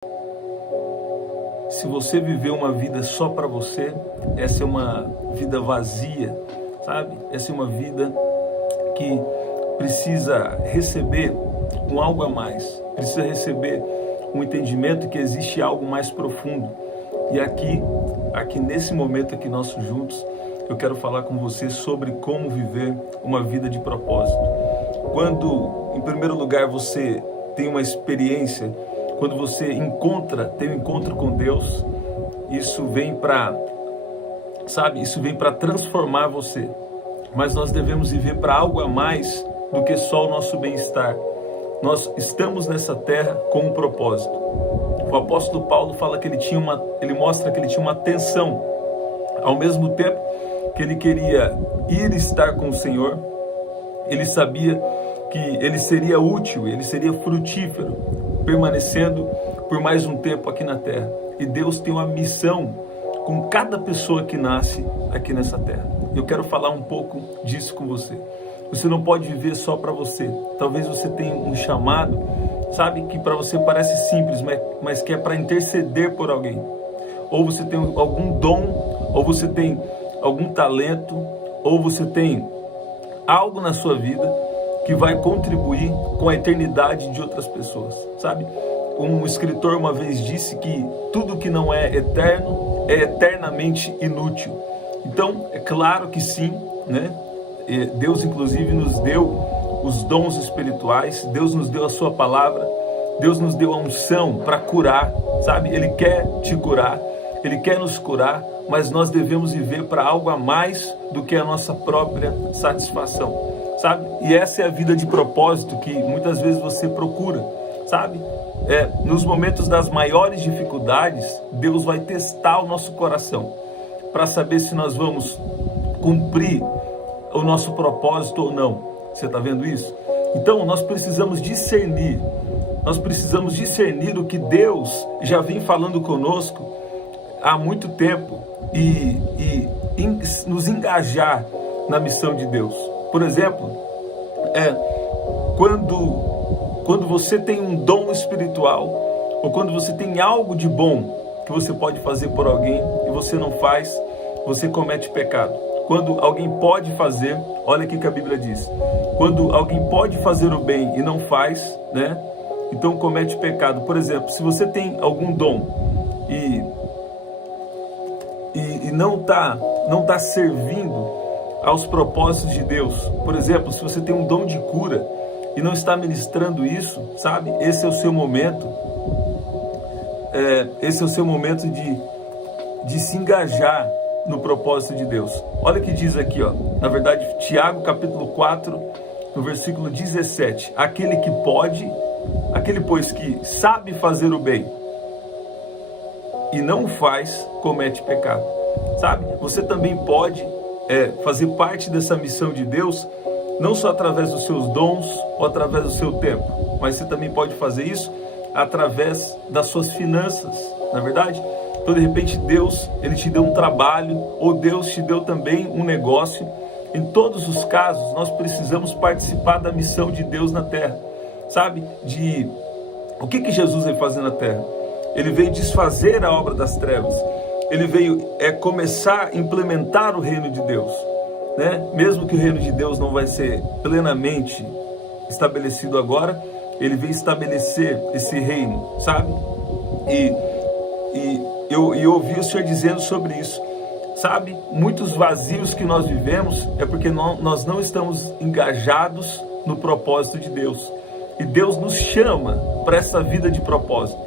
Se você viver uma vida só para você, essa é uma vida vazia, sabe? Essa é uma vida que precisa receber um algo a mais, precisa receber um entendimento que existe algo mais profundo. E aqui nesse momento aqui nosso juntos, eu quero falar com você sobre como viver uma vida de propósito. Quando, em primeiro lugar, você tem uma experiência, quando você tem um encontro com Deus, isso vem para, isso vem para transformar você. Mas nós devemos viver para algo a mais do que só o nosso bem-estar. Nós estamos nessa terra com um propósito. O apóstolo Paulo fala que ele mostra que ele tinha uma tensão. Ao mesmo tempo que ele queria ir estar com o Senhor, ele sabia que ele seria útil, ele seria frutífero, permanecendo por mais um tempo aqui na terra. E Deus tem uma missão com cada pessoa que nasce aqui nessa terra. Eu quero falar um pouco disso com você. Você não pode viver só para você. Talvez você tenha um chamado, que para você parece simples, mas que é para interceder por alguém. Ou você tem algum dom, ou você tem algum talento, ou você tem algo na sua vida que vai contribuir com a eternidade de outras pessoas, Um escritor uma vez disse que tudo que não é eterno é eternamente inútil. Então, é claro que sim, né? Deus inclusive nos deu os dons espirituais, Deus nos deu a sua palavra, Deus nos deu a unção para curar, Ele quer te curar, Ele quer nos curar, mas nós devemos viver para algo a mais do que a nossa própria satisfação, E essa é a vida de propósito que muitas vezes você procura, Nos momentos das maiores dificuldades, Deus vai testar o nosso coração para saber se nós vamos cumprir o nosso propósito ou não. Você está vendo isso? Então nós precisamos discernir o que Deus já vem falando conosco há muito tempo e nos engajar na missão de Deus. Por exemplo, quando você tem um dom espiritual, ou quando você tem algo de bom que você pode fazer por alguém e você não faz, você comete pecado. Quando alguém pode fazer, olha aqui que a Bíblia diz, quando alguém pode fazer o bem e não faz, então comete pecado. Por exemplo, se você tem algum dom e não tá servindo aos propósitos de Deus, por exemplo, se você tem um dom de cura e não está ministrando isso, esse é o seu momento, de se engajar no propósito de Deus. Olha o que diz aqui, na verdade, Tiago capítulo 4, no versículo 17, aquele pois que sabe fazer o bem e não faz, comete pecado. Você também pode fazer parte dessa missão de Deus, não só através dos seus dons ou através do seu tempo, mas você também pode fazer isso através das suas finanças, na verdade. Então, de repente, Deus, Ele te deu um trabalho, ou Deus te deu também um negócio. Em todos os casos, nós precisamos participar da missão de Deus na terra, O que Jesus veio fazer na terra? Ele veio desfazer a obra das trevas. Ele veio começar a implementar o reino de Deus, Mesmo que o reino de Deus não vai ser plenamente estabelecido agora, Ele veio estabelecer esse reino, E eu ouvi o Senhor dizendo sobre isso, muitos vazios que nós vivemos é porque nós não estamos engajados no propósito de Deus. E Deus nos chama para essa vida de propósito,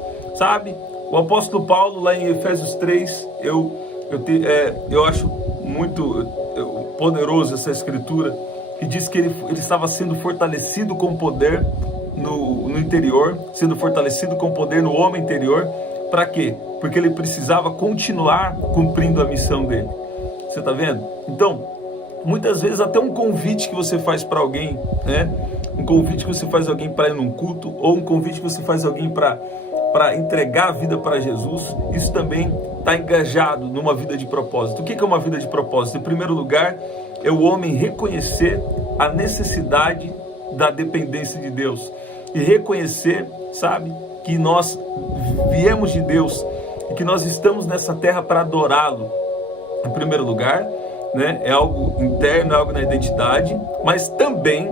O apóstolo Paulo, lá em Efésios 3, eu acho muito poderoso essa escritura, que diz que ele estava sendo fortalecido com poder no interior, sendo fortalecido com poder no homem interior. Para quê? Porque ele precisava continuar cumprindo a missão dele. Você está vendo? Então, muitas vezes até um convite que você faz para alguém, Um convite que você faz alguém para ir num culto, ou um convite que você faz alguém para entregar a vida para Jesus, isso também está engajado numa vida de propósito. O que é uma vida de propósito? Em primeiro lugar, é o homem reconhecer a necessidade da dependência de Deus e reconhecer, que nós viemos de Deus e que nós estamos nessa terra para adorá-lo, em primeiro lugar, né? É algo interno, é algo na identidade, mas também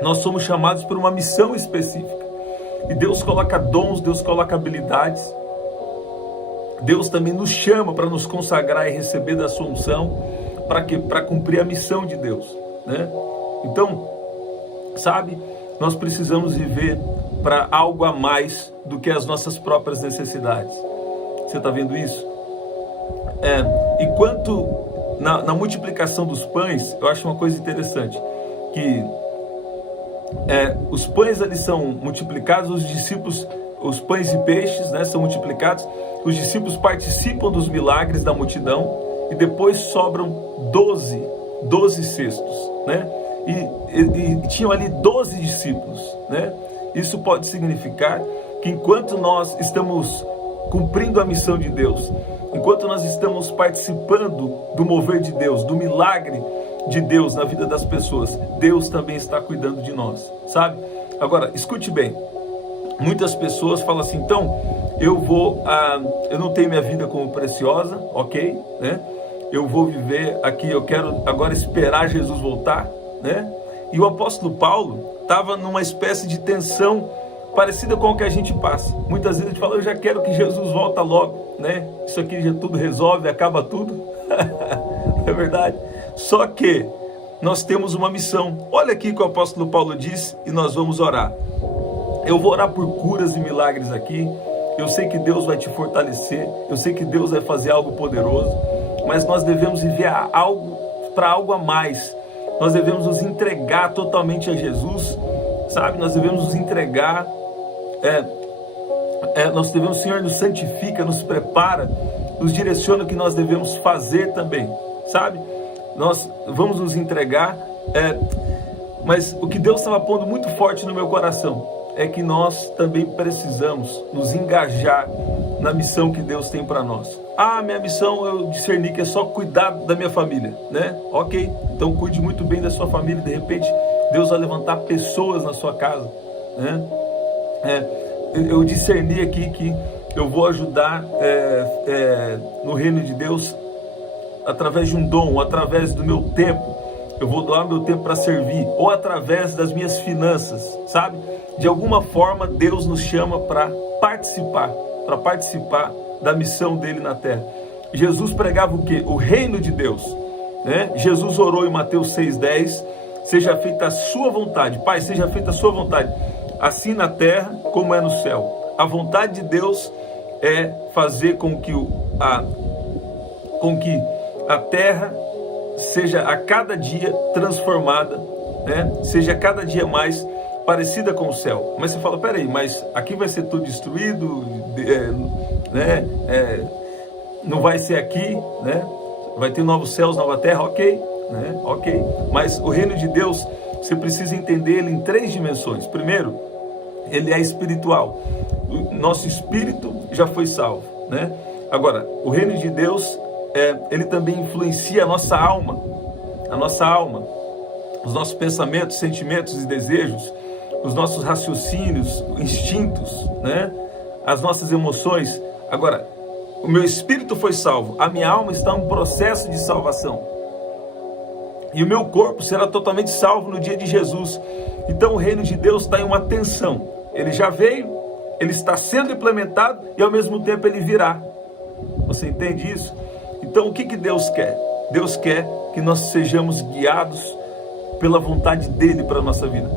nós somos chamados por uma missão específica. E Deus coloca dons, Deus coloca habilidades. Deus também nos chama para nos consagrar e receber da sua unção, para quê? Para cumprir a missão de Deus, né? Então, sabe, nós precisamos viver para algo a mais do que as nossas próprias necessidades. Você está vendo isso? Enquanto na multiplicação dos pães, eu acho uma coisa interessante, que os pães ali são multiplicados, os discípulos, os pães e peixes, né, são multiplicados, os discípulos participam dos milagres da multidão e depois sobram 12 cestos, né? E tinham ali 12 discípulos, né? Isso pode significar que enquanto nós estamos cumprindo a missão de Deus, enquanto nós estamos participando do mover de Deus, do milagre de Deus na vida das pessoas, Deus também está cuidando de nós, sabe? Agora, escute bem, muitas pessoas falam assim, então, eu não tenho minha vida como preciosa, ok, né? Eu vou viver aqui, eu quero agora esperar Jesus voltar, né? E o apóstolo Paulo estava numa espécie de tensão parecida com o que a gente passa. Muitas vezes a gente fala, eu já quero que Jesus volta logo, né? Isso aqui já tudo resolve, acaba tudo. É verdade. Só que nós temos uma missão. Olha aqui o que o apóstolo Paulo diz e nós vamos orar. Eu vou orar por curas e milagres aqui. Eu sei que Deus vai te fortalecer. Eu sei que Deus vai fazer algo poderoso. Mas nós devemos viver para algo a mais. Nós devemos nos entregar totalmente a Jesus, sabe? Nós devemos nos entregar. Nós devemos, o Senhor nos santifica, nos prepara, nos direciona o que nós devemos fazer também, sabe? Nós vamos nos entregar, mas o que Deus estava pondo muito forte no meu coração é que nós também precisamos nos engajar na missão que Deus tem para nós. Minha missão eu discerni que é só cuidar da minha família, né? Ok, então cuide muito bem da sua família, de repente Deus vai levantar pessoas na sua casa, né? Eu discerni aqui que eu vou ajudar no reino de Deus através de um dom, através do meu tempo. Eu vou doar meu tempo para servir, ou através das minhas finanças, sabe? De alguma forma Deus nos chama para participar da missão dele na terra. Jesus pregava o quê? O reino de Deus, né? Jesus orou em Mateus 6,10, seja feita a sua vontade, Pai, seja feita a sua vontade, assim na terra como é no céu. A vontade de Deus é fazer com que a terra seja a cada dia transformada, né? Seja a cada dia mais parecida com o céu. Mas você fala, peraí, mas aqui vai ser tudo destruído, né? Não vai ser aqui, né? Vai ter novos céus, nova terra, ok, né? Ok. Mas o reino de Deus, você precisa entender ele em 3 dimensões. Primeiro, ele é espiritual. O nosso espírito já foi salvo, né? Agora, o reino de Deus, ele também influencia a nossa alma, os nossos pensamentos, sentimentos e desejos, os nossos raciocínios, instintos, né? As nossas emoções. Agora, o meu espírito foi salvo, a minha alma está em um processo de salvação. E o meu corpo será totalmente salvo no dia de Jesus. Então o reino de Deus está em uma tensão. Ele já veio, ele está sendo implementado e ao mesmo tempo ele virá. Você entende isso? Então o que Deus quer? Deus quer que nós sejamos guiados pela vontade dele para a nossa vida,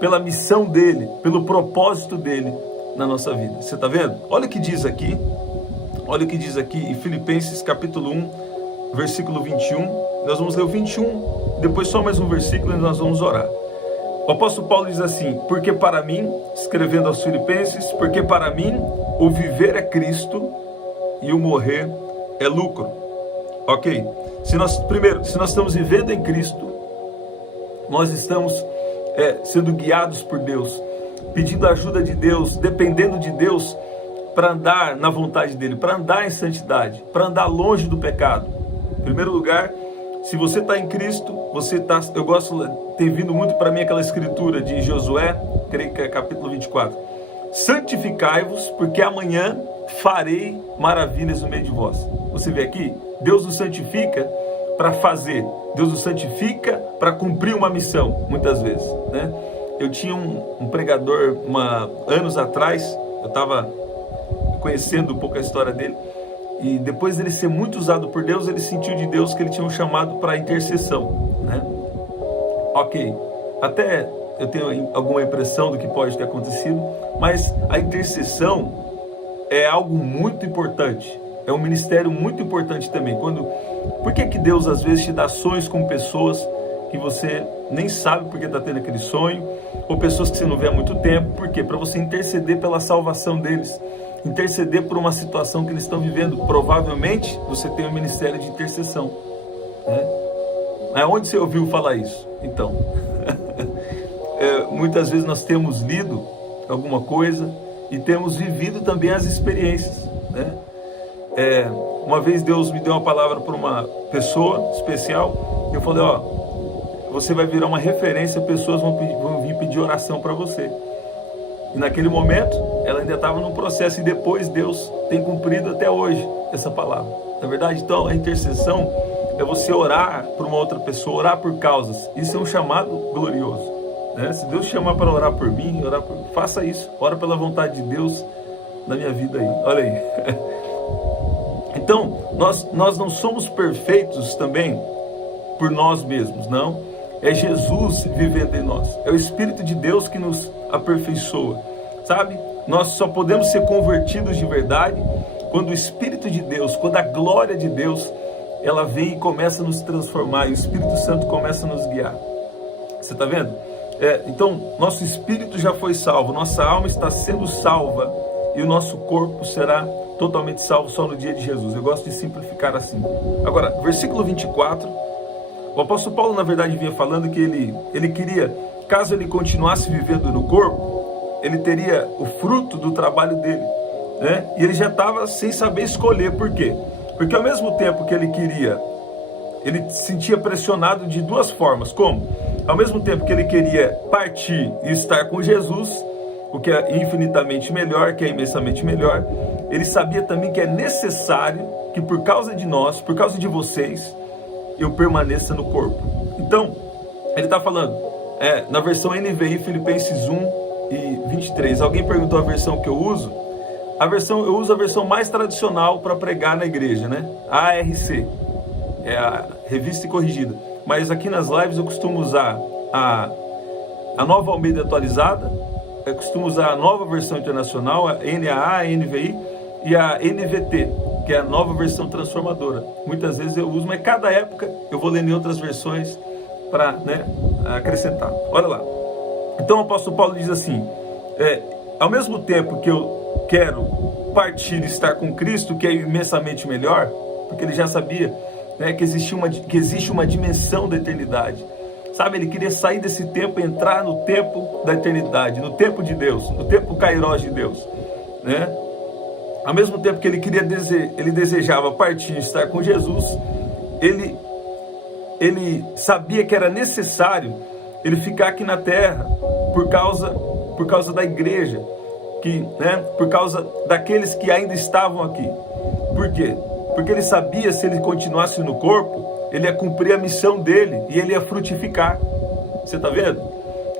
pela missão dele, pelo propósito dele na nossa vida. Você está vendo? Olha o que diz aqui em Filipenses capítulo 1, versículo 21. Nós vamos ler o 21, depois só mais um versículo e nós vamos orar. O apóstolo Paulo diz assim: porque para mim, escrevendo aos Filipenses, porque para mim o viver é Cristo e o morrer é lucro. Ok? Se nós estamos vivendo em Cristo, nós estamos sendo guiados por Deus, pedindo a ajuda de Deus, dependendo de Deus para andar na vontade dele, para andar em santidade, para andar longe do pecado. Em primeiro lugar, se você está em Cristo, eu gosto, tem vindo muito para mim aquela escritura de Josué, creio que é capítulo 24. santificai-vos, porque amanhã farei maravilhas no meio de vós. Você vê aqui, Deus nos santifica para fazer, Deus nos santifica para cumprir uma missão, muitas vezes, né? Eu tinha um pregador, anos atrás, eu estava conhecendo um pouco a história dele, e depois dele ser muito usado por Deus, ele sentiu de Deus que ele tinha um chamado para intercessão, né? Ok, até eu tenho alguma impressão do que pode ter acontecido, mas a intercessão é algo muito importante, é um ministério muito importante também. Por que Deus às vezes te dá sonhos com pessoas que você nem sabe porque está tendo aquele sonho, ou pessoas que você não vê há muito tempo? Por quê? Para você interceder pela salvação deles, interceder por uma situação que eles estão vivendo. Provavelmente você tem um ministério de intercessão, né? Onde você ouviu falar isso? Então, muitas vezes nós temos lido alguma coisa e temos vivido também as experiências, né? Uma vez Deus me deu uma palavra para uma pessoa especial, eu falei, você vai virar uma referência, pessoas vão vir pedir oração para você. E naquele momento, ela ainda estava num processo, e depois Deus tem cumprido até hoje essa palavra. Na verdade, então, a intercessão é você orar por uma outra pessoa, orar por causas. Isso é um chamado glorioso, né? Se Deus chamar para orar por mim, faça isso. Ora pela vontade de Deus na minha vida aí. Olha aí. Então, nós não somos perfeitos também por nós mesmos, não. É Jesus vivendo em nós. É o Espírito de Deus que nos aperfeiçoa, sabe? Nós só podemos ser convertidos de verdade quando o Espírito de Deus, quando a glória de Deus, ela vem e começa a nos transformar, e o Espírito Santo começa a nos guiar. Você está vendo? Então, nosso espírito já foi salvo, nossa alma está sendo salva, e o nosso corpo será totalmente salvo só no dia de Jesus. Eu gosto de simplificar assim. Agora, versículo 24, o apóstolo Paulo, na verdade, vinha falando que ele queria, caso ele continuasse vivendo no corpo, ele teria o fruto do trabalho dele, né? E ele já estava sem saber escolher. Por quê? Porque ao mesmo tempo que ele queria, ele se sentia pressionado de duas formas. Como? Ao mesmo tempo que ele queria partir e estar com Jesus, o que é infinitamente melhor, que é imensamente melhor, ele sabia também que é necessário que por causa de nós, por causa de vocês, eu permaneça no corpo. Então, ele está falando, na versão NVI, Filipenses 1:23. Alguém perguntou a versão que eu uso? Eu uso a versão mais tradicional para pregar na igreja, né? A ARC, é a Revista e Corrigida. Mas aqui nas lives eu costumo usar a Nova Almeida Atualizada, eu costumo usar a Nova Versão Internacional, a NAA, a NVI e a NVT, que é a Nova Versão Transformadora. Muitas vezes eu uso, mas cada época eu vou lendo em outras versões para, acrescentar. Olha lá. Então o apóstolo Paulo diz assim, ao mesmo tempo que eu quero partir e estar com Cristo, que é imensamente melhor, porque ele já sabia, né, que existe uma dimensão da eternidade. Sabe, ele queria sair desse tempo e entrar no tempo da eternidade, no tempo de Deus, no tempo Kairos de Deus, né? Ao mesmo tempo que ele desejava partir e estar com Jesus, ele sabia que era necessário ele ficar aqui na terra por causa da igreja, por causa daqueles que ainda estavam aqui. Por quê? Porque ele sabia, se ele continuasse no corpo, ele ia cumprir a missão dele e ele ia frutificar. Você está vendo?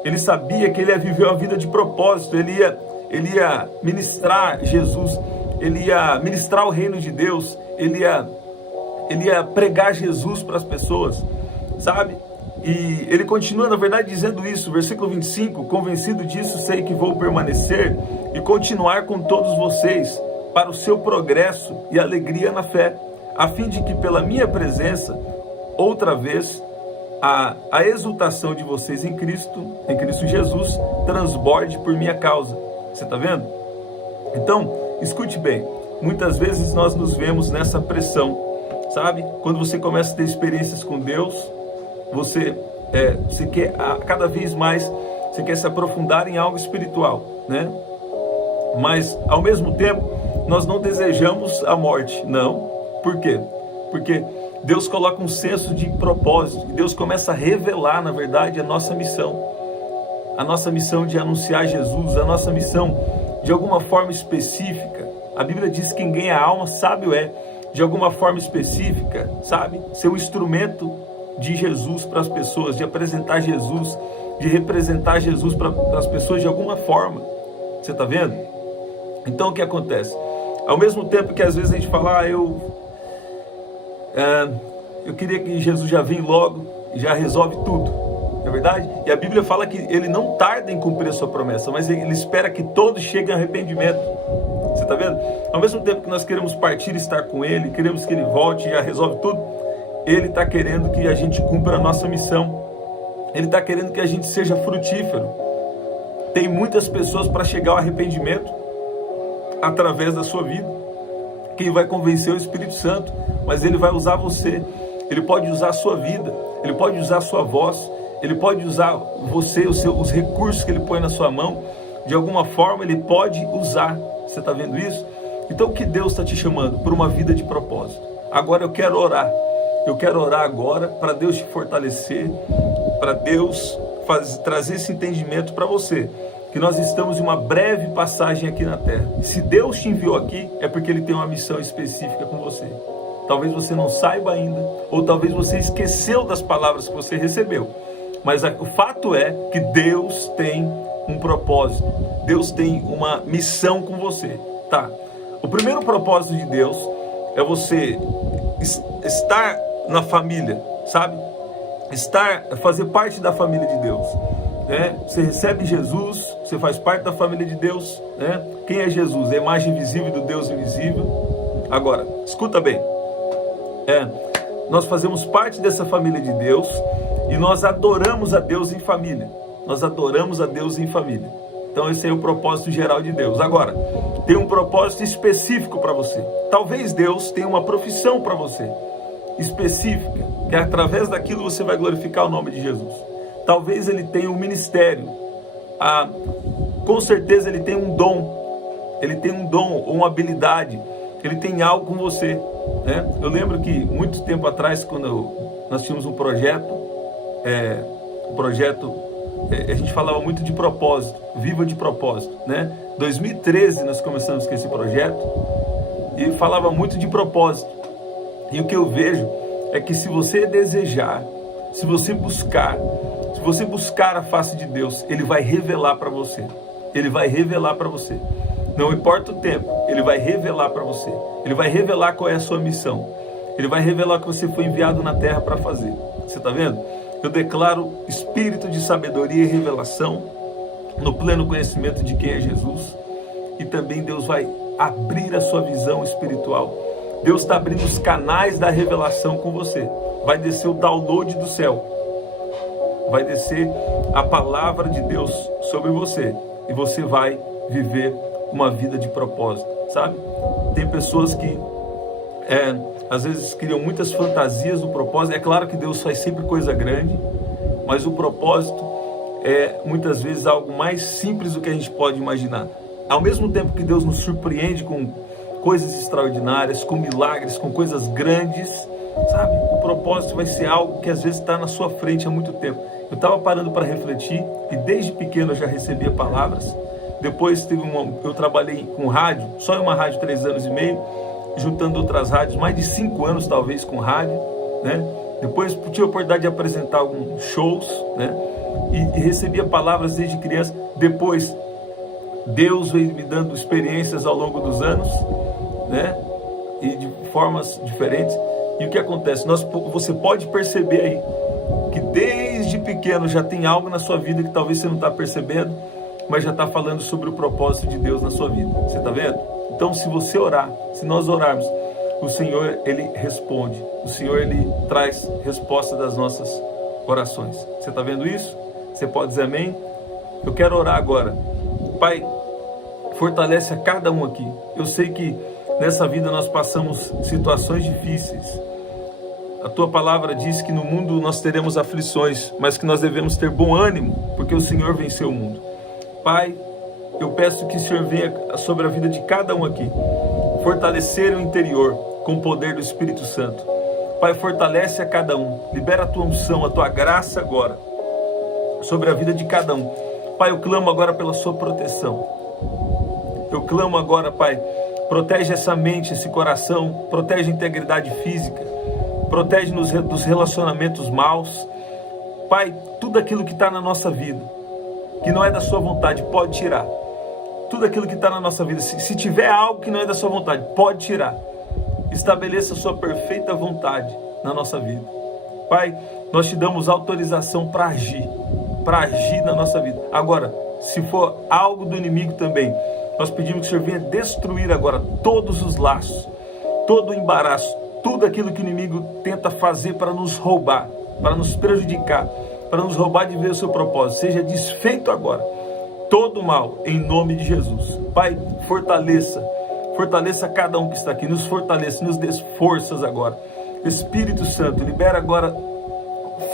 Ele sabia que ele ia viver uma vida de propósito, ele ia ministrar Jesus, ele ia ministrar o reino de Deus, ele ia pregar Jesus para as pessoas, sabe? E ele continua, na verdade, dizendo isso, versículo 25, convencido disso, sei que vou permanecer e continuar com todos vocês para o seu progresso e alegria na fé, a fim de que pela minha presença, outra vez, a exultação de vocês em Cristo Jesus, transborde por minha causa. Você está vendo? Então, escute bem, muitas vezes nós nos vemos nessa pressão, sabe? Quando você começa a ter experiências com Deus, você quer, cada vez mais, você quer se aprofundar em algo espiritual, né? Mas, ao mesmo tempo, nós não desejamos a morte, não. Por quê? Porque Deus coloca um senso de propósito, Deus começa a revelar, na verdade, a nossa missão de anunciar Jesus, a nossa missão de alguma forma específica. A Bíblia diz que quem ganha a alma sábio é, de alguma forma específica, sabe? Ser um instrumento de Jesus para as pessoas, de apresentar Jesus, de representar Jesus para as pessoas de alguma forma. Você está vendo? Então o que acontece? Ao mesmo tempo que às vezes a gente fala, eu queria que Jesus já venha logo e já resolve tudo, não é verdade? E a Bíblia fala que ele não tarda em cumprir a sua promessa, mas ele espera que todos cheguem ao arrependimento. Você está vendo? Ao mesmo tempo que nós queremos partir e estar com ele, queremos que ele volte e já resolve tudo, ele está querendo que a gente cumpra a nossa missão. Ele está querendo que a gente seja frutífero. Tem muitas pessoas para chegar ao arrependimento através da sua vida. Quem vai convencer é o Espírito Santo, mas ele vai usar você. Ele pode usar a sua vida, ele pode usar a sua voz, ele pode usar você, os recursos que ele põe na sua mão. De alguma forma ele pode usar. Você está vendo isso? Então o que Deus está te chamando? Por uma vida de propósito. Agora eu quero orar. Eu quero orar agora para Deus te fortalecer, para Deus trazer esse entendimento para você, que nós estamos em uma breve passagem aqui na Terra. Se Deus te enviou aqui, é porque Ele tem uma missão específica com você. Talvez você não saiba ainda, ou talvez você esqueceu das palavras que você recebeu. Mas o fato é que Deus tem um propósito. Deus tem uma missão com você. Tá? O primeiro propósito de Deus é você estar na família, sabe? Fazer parte da família de Deus, né? Você recebe Jesus, você faz parte da família de Deus, né? Quem é Jesus? É a imagem visível do Deus invisível. Agora, escuta bem, nós fazemos parte dessa família de Deus e nós adoramos a Deus em família. Nós adoramos a Deus em família. Então esse é o propósito geral de Deus. Agora, tem um propósito específico para você. Talvez Deus tenha uma profissão para você específica, que através daquilo você vai glorificar o nome de Jesus. Talvez ele tenha um ministério, com certeza ele tem um dom, ou uma habilidade, ele tem algo com você, né? Eu lembro que muito tempo atrás, quando nós tínhamos um projeto, a gente falava muito de propósito, viva de propósito, né? 2013 nós começamos com esse projeto e falava muito de propósito. E o que eu vejo é que se você desejar, se você buscar a face de Deus, Ele vai revelar para você. Ele vai revelar para você. Não importa o tempo, Ele vai revelar para você. Ele vai revelar qual é a sua missão. Ele vai revelar o que você foi enviado na terra para fazer. Você está vendo? Eu declaro espírito de sabedoria e revelação no pleno conhecimento de quem é Jesus. E também Deus vai abrir a sua visão espiritual. Deus está abrindo os canais da revelação com você. Vai descer o download do céu. Vai descer a palavra de Deus sobre você. E você vai viver uma vida de propósito, sabe? Tem pessoas que às vezes criam muitas fantasias do propósito. É claro que Deus faz sempre coisa grande, mas o propósito é muitas vezes algo mais simples do que a gente pode imaginar. Ao mesmo tempo que Deus nos surpreende com coisas extraordinárias, com milagres, com coisas grandes, sabe? O propósito vai ser algo que às vezes está na sua frente há muito tempo. Eu estava parando para refletir e desde pequeno eu já recebia palavras. Depois eu trabalhei com rádio, só em uma rádio 3 anos e meio, juntando outras rádios, mais de 5 anos talvez com rádio, né? Depois tive a oportunidade de apresentar alguns shows, né? E recebia palavras desde criança. Depois Deus veio me dando experiências ao longo dos anos, né? E de formas diferentes. E o que acontece? Você pode perceber aí que desde pequeno já tem algo na sua vida que talvez você não está percebendo, mas já está falando sobre o propósito de Deus na sua vida. Você está vendo? Então, se você orar, se nós orarmos, o Senhor, Ele responde. O Senhor, Ele traz resposta das nossas orações. Você está vendo isso? Você pode dizer amém? Eu quero orar agora. Pai, fortalece a cada um aqui. Eu sei que nessa vida nós passamos situações difíceis. A Tua palavra diz que no mundo nós teremos aflições, mas que nós devemos ter bom ânimo, porque o Senhor venceu o mundo. Pai, eu peço que o Senhor venha sobre a vida de cada um aqui, fortalecer o interior com o poder do Espírito Santo. Pai, fortalece a cada um, libera a Tua unção, a Tua graça agora, sobre a vida de cada um. Pai, eu clamo agora pela Sua proteção. Eu clamo agora, Pai, protege essa mente, esse coração, protege a integridade física, protege-nos dos relacionamentos maus. Pai, tudo aquilo que está na nossa vida, que não é da sua vontade, pode tirar. Tudo aquilo que está na nossa vida, se tiver algo que não é da sua vontade, pode tirar. Estabeleça a sua perfeita vontade na nossa vida. Pai, nós te damos autorização para agir na nossa vida. Agora, se for algo do inimigo também, nós pedimos que o Senhor venha destruir agora todos os laços, todo o embaraço, tudo aquilo que o inimigo tenta fazer para nos roubar, para nos prejudicar, para nos roubar de ver o seu propósito, seja desfeito agora, todo mal, em nome de Jesus. Pai, fortaleça cada um que está aqui, nos fortaleça, nos dê forças agora. Espírito Santo, libera agora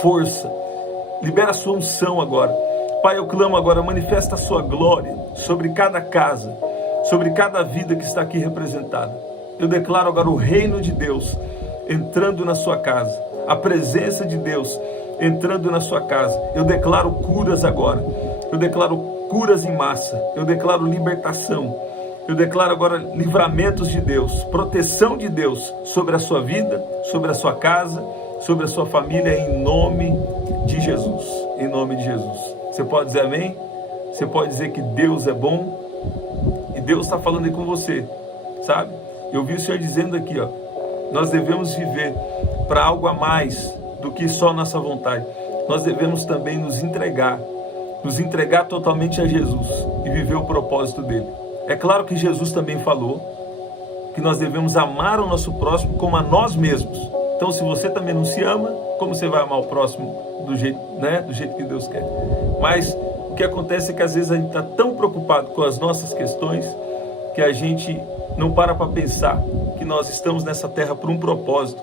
força, libera a sua unção agora. Pai, eu clamo agora, manifesta a sua glória sobre cada casa, sobre cada vida que está aqui representada. Eu declaro agora o reino de Deus entrando na sua casa, a presença de Deus entrando na sua casa. Eu declaro curas agora, eu declaro curas em massa, eu declaro libertação, eu declaro agora livramentos de Deus, proteção de Deus sobre a sua vida, sobre a sua casa, sobre a sua família, em nome de Jesus, em nome de Jesus. Você pode dizer amém? Você pode dizer que Deus é bom? E Deus está falando aí com você, sabe? Eu vi o Senhor dizendo aqui, ó, nós devemos viver para algo a mais do que só nossa vontade. Nós devemos também nos entregar totalmente a Jesus e viver o propósito dele. É claro que Jesus também falou que nós devemos amar o nosso próximo como a nós mesmos. Então, se você também não se ama, como você vai amar o próximo do jeito que Deus quer? Mas o que acontece é que às vezes a gente está tão preocupado com as nossas questões que a gente não para pensar que nós estamos nessa terra por um propósito,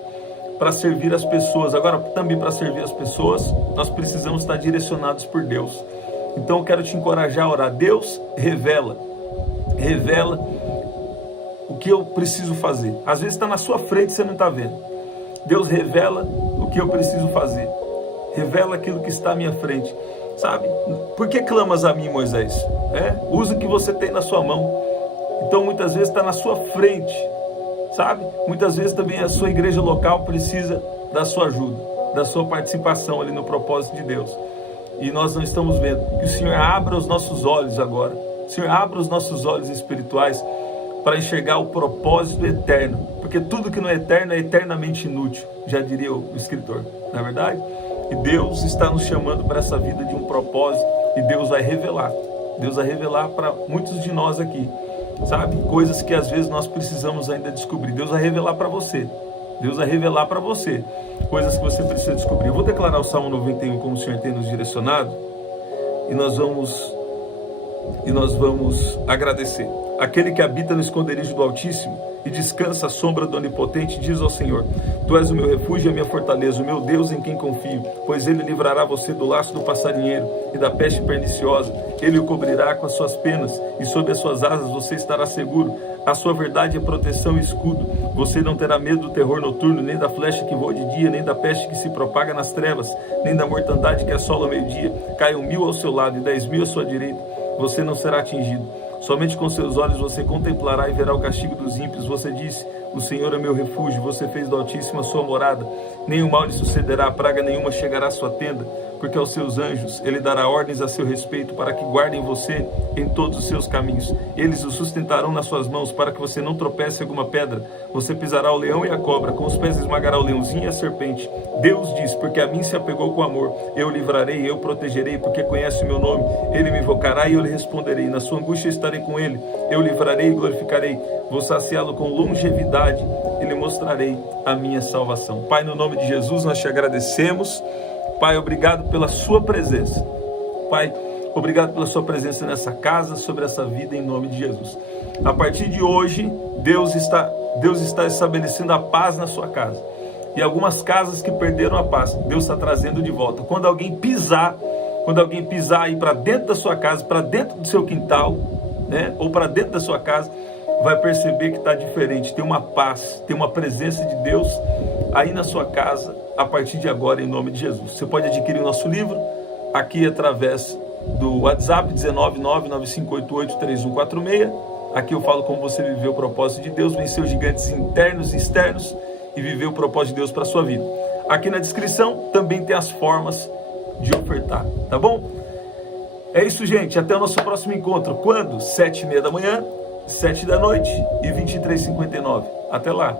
para servir as pessoas. Agora, também para servir as pessoas, nós precisamos estar direcionados por Deus. Então eu quero te encorajar a orar. Deus, revela o que eu preciso fazer. Às vezes está na sua frente e você não está vendo. Deus, revela o que eu preciso fazer. Revela aquilo que está à minha frente. Sabe? Por que clamas a mim, Moisés? Usa o que você tem na sua mão. Então muitas vezes está na sua frente. Sabe? Muitas vezes também a sua igreja local precisa da sua ajuda, da sua participação ali no propósito de Deus. E nós não estamos vendo. Que o Senhor abra os nossos olhos agora. O Senhor abra os nossos olhos espirituais para enxergar o propósito eterno. Porque tudo que não é eterno é eternamente inútil, já diria o escritor. Não é verdade? E Deus está nos chamando para essa vida de um propósito. E Deus vai revelar. Deus vai revelar para muitos de nós aqui. Sabe? Coisas que às vezes nós precisamos ainda descobrir. Deus vai revelar para você. Deus vai revelar para você coisas que você precisa descobrir. Eu vou declarar o Salmo 91 como o Senhor tem nos direcionado. E nós vamos agradecer. Aquele que habita no esconderijo do Altíssimo e descansa à sombra do Onipotente, diz ao Senhor: Tu és o meu refúgio e a minha fortaleza, o meu Deus em quem confio, pois ele livrará você do laço do passarinheiro e da peste perniciosa. Ele o cobrirá com as suas penas e sob as suas asas você estará seguro. A sua verdade é proteção e escudo. Você não terá medo do terror noturno, nem da flecha que voa de dia, nem da peste que se propaga nas trevas, nem da mortandade que assola ao meio-dia. Caiam 1000 ao seu lado e 10.000 à sua direita, você não será atingido. Somente com seus olhos você contemplará e verá o castigo dos ímpios. Você disse: o Senhor é meu refúgio, você fez do Altíssimo a sua morada. Nenhum mal lhe sucederá, praga nenhuma chegará à sua tenda, porque aos seus anjos ele dará ordens a seu respeito, para que guardem você em todos os seus caminhos. Eles o sustentarão nas suas mãos, para que você não tropece em alguma pedra. Você pisará o leão e a cobra, com os pés esmagará o leãozinho e a serpente. Deus diz: porque a mim se apegou com amor, eu o livrarei, eu o protegerei, porque conhece o meu nome. Ele me invocará e eu lhe responderei. Na sua angústia estarei com ele, eu o livrarei e glorificarei. Vou saciá-lo com longevidade e lhe mostrarei a minha salvação. Pai, no nome de Jesus, nós te agradecemos. Pai, obrigado pela sua presença. Pai, obrigado pela sua presença nessa casa, sobre essa vida, em nome de Jesus. A partir de hoje, Deus está estabelecendo a paz na sua casa. E algumas casas que perderam a paz, Deus está trazendo de volta. Quando alguém pisar aí para dentro da sua casa, para dentro do seu quintal, ou para dentro da sua casa, vai perceber que está diferente. Tem uma paz, tem uma presença de Deus aí na sua casa, a partir de agora, em nome de Jesus. Você pode adquirir o nosso livro aqui através do WhatsApp 19995883146 Aqui eu falo como você viveu o propósito de Deus, venceu gigantes internos e externos e viveu o propósito de Deus para a sua vida. Aqui na descrição também tem as formas de ofertar, tá bom? É isso, gente. Até o nosso próximo encontro. Quando? 7h30 da manhã, 7 da noite e 23h59. Até lá.